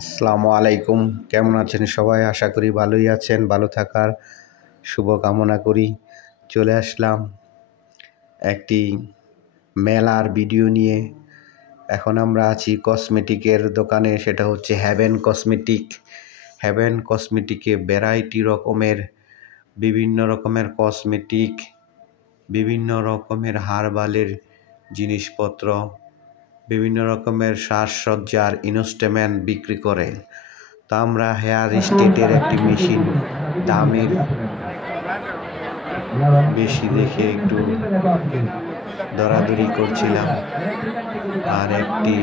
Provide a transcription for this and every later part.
আসসালামু আলাইকুম। কেমন আছেন সবাই? আশা করি ভালোই আছেন। ভালো থাকার শুভ কামনা করি। চলে আসলাম একটি মেলার ভিডিও নিয়ে। এখন আমরা আছি কসমেটিকের দোকানে, সেটা হচ্ছে হেভেন কসমেটিক। হেভেন কসমেটিকে ভ্যারাইটি রকমের বিভিন্ন রকমের কসমেটিক, বিভিন্ন রকমের হার্বালের জিনিসপত্র, বিভিন্ন রকমের সাজসজ্জার ইনস্ট্রুমেন্ট বিক্রি করে। তো আমরা হেয়ার স্টেটের একটি মেশিন দামের বেশি দেখে একটু দরাদরি করছিলাম, আর একটি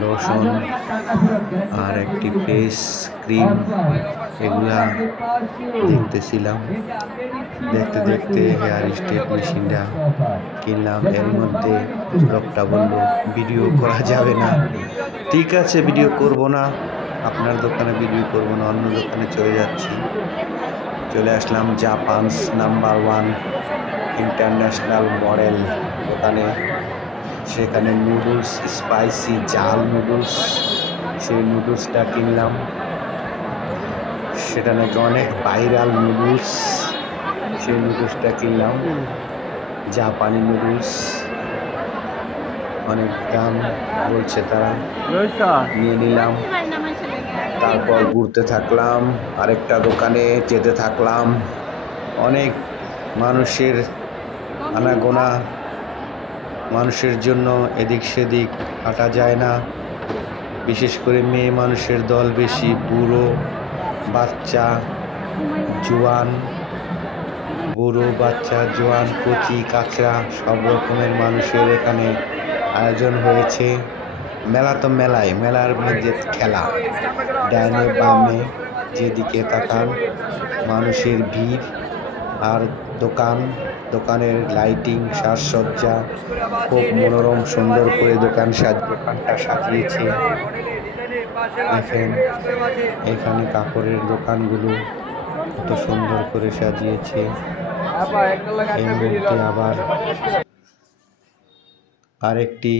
লোশন আর একটি ফেস ক্রিম এগুলা দেখতেছিলাম। দেখতে দেখতে হেয়ার স্টেট মেশিনটা কিনলাম। এর মধ্যে লোকটা বলল ভিডিও করা যাবে না। ঠিক আছে, ভিডিও করব না, আপনার দোকানে ভিডিও করব না, অন্য দোকানে চলে যাচ্ছি। চলে আসলাম জাপানস নাম্বার 1 ইন্টারন্যাশনাল মডেল দোকানে। সেখানে নুডলস, স্পাইসি জাল নুডলস, সেই নুডলসটা কিনলাম। সেটা নাকি অনেক ভাইরাল নুডলস, সেই নুডলসটা কিনলাম। জাপানি নুডলস, অনেক দাম বলছে তারা, নিয়ে নিলাম। তারপর ঘুরতে থাকলাম, আরেকটা দোকানে যেতে থাকলাম। অনেক মানুষের আনাগোনা, মানুষের জন্য এদিক সেদিক হাঁটা যায় না, বিশেষ করে মেয়ে মানুষের দল বেশি। বুড়ো বাচ্চা জোয়ান, কচি কাঁচরা সব রকমের মানুষের এখানে আয়োজন হয়েছে। মেলা তো মেলার মধ্যে খেলা, ডাইনে বামে যেদিকে তাকান মানুষের ভিড়। আর দোকানের লাইটিং, সাজসজ্জা খুব মনোরম, সুন্দর করে দোকানটা সাজিয়েছে। দেখেন এখানে কাপড়ের দোকানগুলো কত সুন্দর করে সাজিয়েছে। এর মধ্যে আবার আরেকটি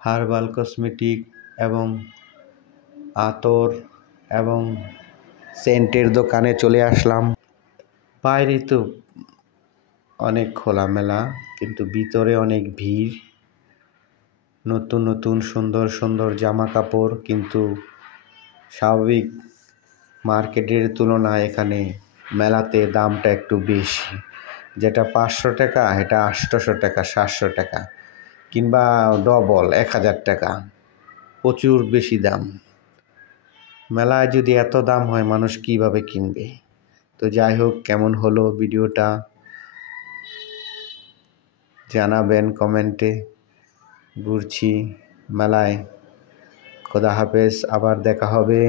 হার্বাল কসমেটিক এবং আতর এবং সেন্টের দোকানে চলে আসলাম। বাইরে তো অনেক খোলামেলা, কিন্তু ভিতরে অনেক ভিড়। নতুন নতুন সুন্দর সুন্দর জামা কাপড়, কিন্তু স্বাভাবিক মার্কেটের তুলনায় এখানে মেলাতে দামটা একটু বেশি। যেটা 500 টাকা এটা 800 টাকা, 700 টাকা, কিংবা ডবল 1000 টাকা। প্রচুর বেশি দাম। মেলায় যদি এত দাম হয়, মানুষ কিভাবে কিনবে? তো যাই হোক, কেমন হলো ভিডিওটা জানাবেন কমেন্টে। ঘুরছি মেলায়। খোদা হাফেজ, আবার দেখা হবে।